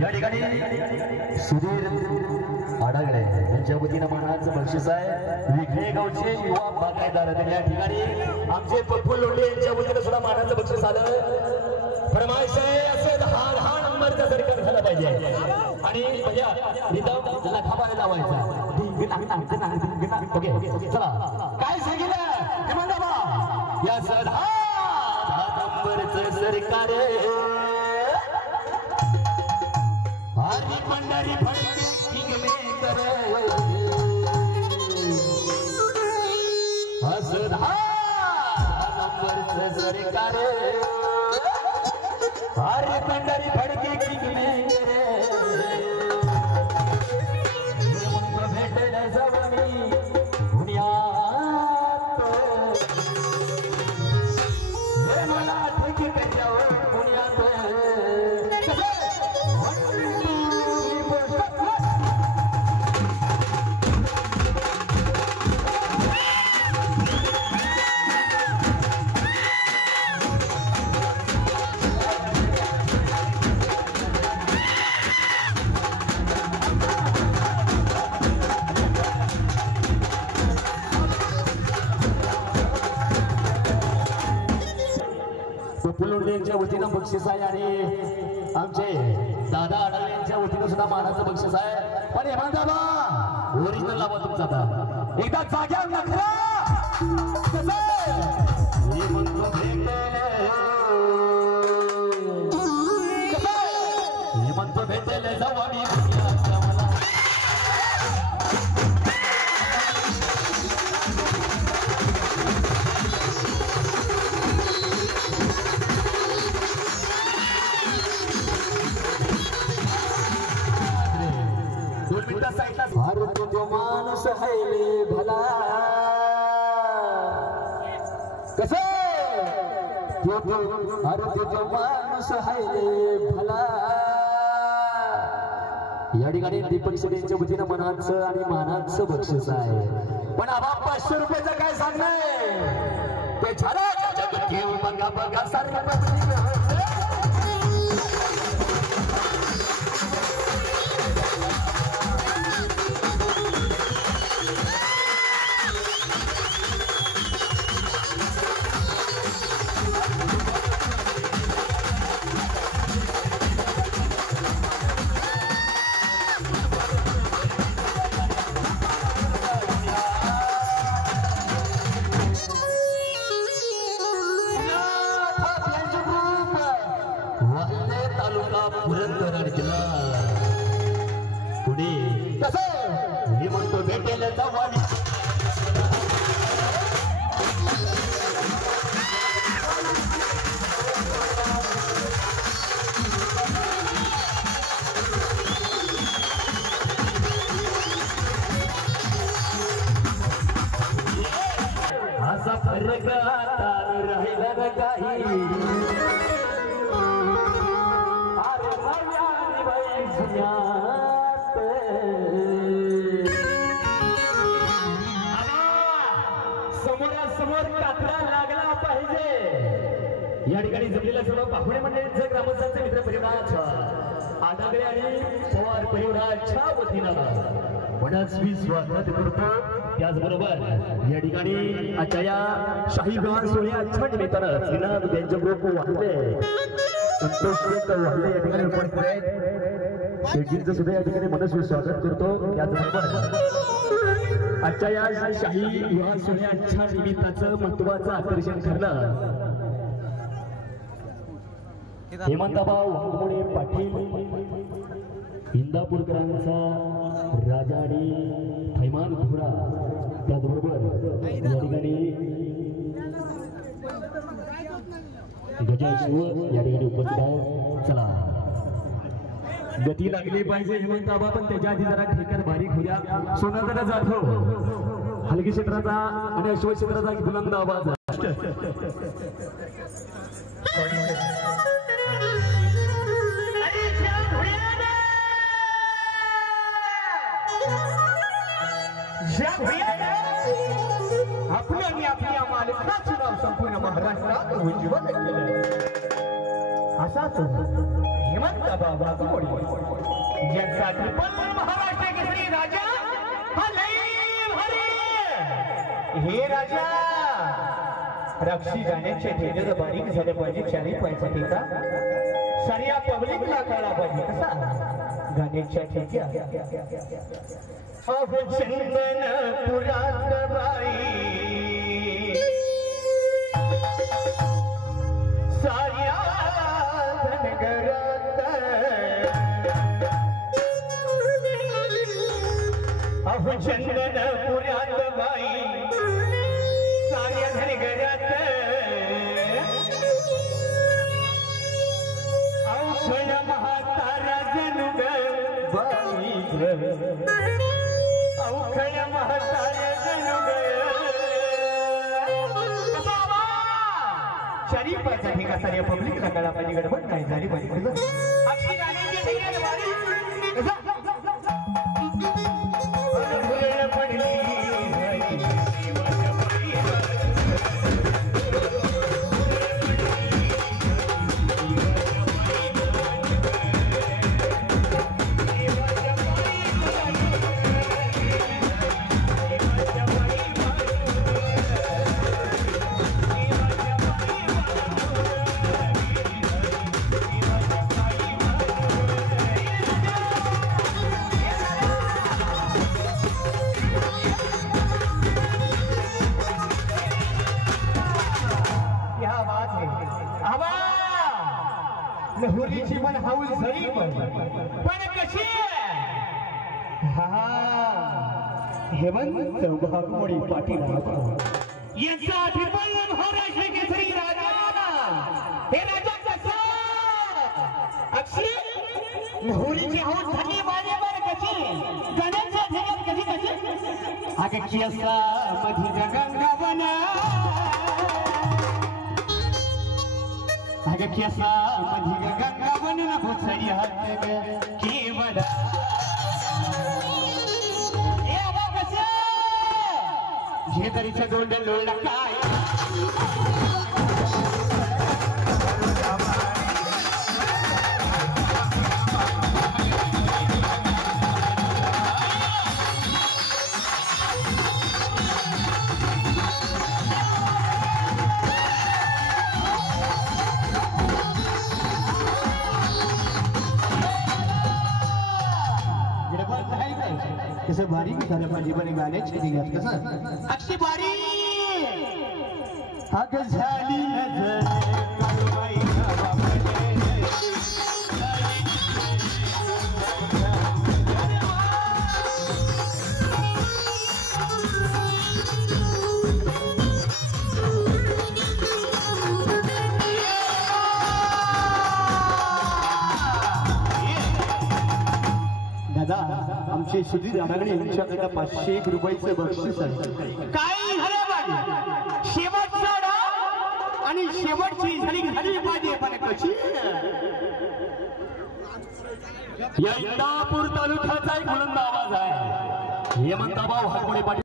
या ठिकाणी सुधीर आडगळे यांच्या वतीनं मानाचं बक्षीस आहे। विखे गावचे युवा बागायतदार या ठिकाणी आमचे पप्पू लोंढे यांच्या वतीनं सुद्धा मानाचं बक्षीस आलं। फरमाईश आहे असं 10 नंबरचा सरकार झाला पाहिजे आणि भैया रिदम त्याला खाबायला लावायचा। ओके चला काय सांगितलं हे म्हणा बा या 10 नंबरचं सरकार हरी पंढरी फडके किंग में करे असं 10 नंबरचं सरकार हरी पंढरी फडके किंग में करे भेटलं जवळी पुण्यात हे मला ठीक त्याच्यावर पुण्यात यांच्या वतीनं बक्षीस आहे आणि आमचे दादा आडले यांच्या वतीनं सुद्धा मानाचं बक्षीस आहे। पण हे म्हणता बा ओरिजिनल लावा तुमचा आता एकदा जाग्यावर नखरा हे म्हणतो भेटेल जवानी भारत जो माणूस हैले भला कसे भारत जो माणूस हैले भला या ठिकाणी दीपक शेट्टी यांच्या वतीनं मनाचं आणि मानाचं बक्षीस आहे। पण आबा 500 रुपयाचं काय सांगणार ते झालं जग घेऊ बघा बघा सारखं पुरंदर जिल्हा पुणे कसं हे म्हणतो भेटेल जवानी असा फरक आता राहिला काही समोरासमोर कात्रा लागला पाहिजे। या ठिकाणी जमलेल्या सर्व पाहुणे मंडळींचं ग्रामस्थांचे मित्र परिवाराच्या आडगळे आणि पवार परिवाराच्या वतीनं मनस्वी स्वागत करतो। त्याचबरोबर या ठिकाणी आजच्या शाही विवाह सोहळ्याच्या निमित्तानं श्रीनाथ व्यंजन ग्रुप वाहले संतोष वाहले या ठिकाणी उपस्थित आहेत। शेटजींचं सुद्धा या ठिकाणी मनस्वी स्वागत करतो। त्याचबरोबर आजच्या या शाही विवाह सोहळ्याच्या निमित्ताचं महत्वाचं आकर्षण ठरलं हेमंतभाऊ वाघमोडे पाटील इंदापूरकरांचा राजा आणि थैमान घोडा। त्याचबरोबर या ठिकाणी गजाशिव या ठिकाणी उपस्थित आहे। चला गती लागली पाहिजे हेमंतबाबा पण त्याच्या आधी जरा ठेकर बारीक होऊया। सोनादा जाधव हलकी क्षेत्राचा आणि अश्व क्षेत्राचा बुलंद आवाज आपल्या मालकाचं नाव संपूर्ण महाराष्ट्रात उज्ज्वल केलं। असाच हेमंतराव वाघमोडे यांसाठी पण महाराष्ट्र केसरी राजा हा लई भारी। हे राजा रक्षी गाण्याचे ठेकेर बारीक झाले पाहिजे, चारी पायसाठी का साऱ्या पब्लिकला कळला पाहिजे कसा गाण्याच्या ठेक्या। अहो चंदनपुरात बाई साऱ्या धनगरात, अहो चंदनपुरात बाई साऱ्या धनगरात, अवघड म्हातारा जणू ग बाई ग, अवघड म्हातारा जणू ग। चारी पायसाठी का साऱ्या पब्लिकला कळला पाहिजे, गडबड नाही झाली पाहिजे। अक्षी गाण्याची ठेकेर बारीक लहुरीची मन हाऊस झाली पण कशी हेमंत वाघमोडे पाटील यांचा ठिपण महाराष्ट्र केसरी राजा। हे राजा कसं अक्षी लहुरीची हाऊस झाली माझ्यावर कशी गाण्याच्या ठेक्यात कधी कशी अगं केसा मधी गंगावन, अगं केसा मधी गंगावन न भोसरी हात केवडा। ए आबा कसं झेदरीचं दोंड लोळला काय कसं बारीक झालं पाहिजे बरे गाण्याची ठेक्यात कसं अक्षी बारी अग झाली नजर आमचे सुधीर राणागडे यांच्याकडे 501 रुपयाचं बक्षीस आहे। काय झालं बाई शेवटचा डाव आणि शेवटची झाली पाहिजे पण कशी या इंदापूर तालुक्याचा एक बुलंद आवाज आहे हेमंतराव वाघमोडे पाटील।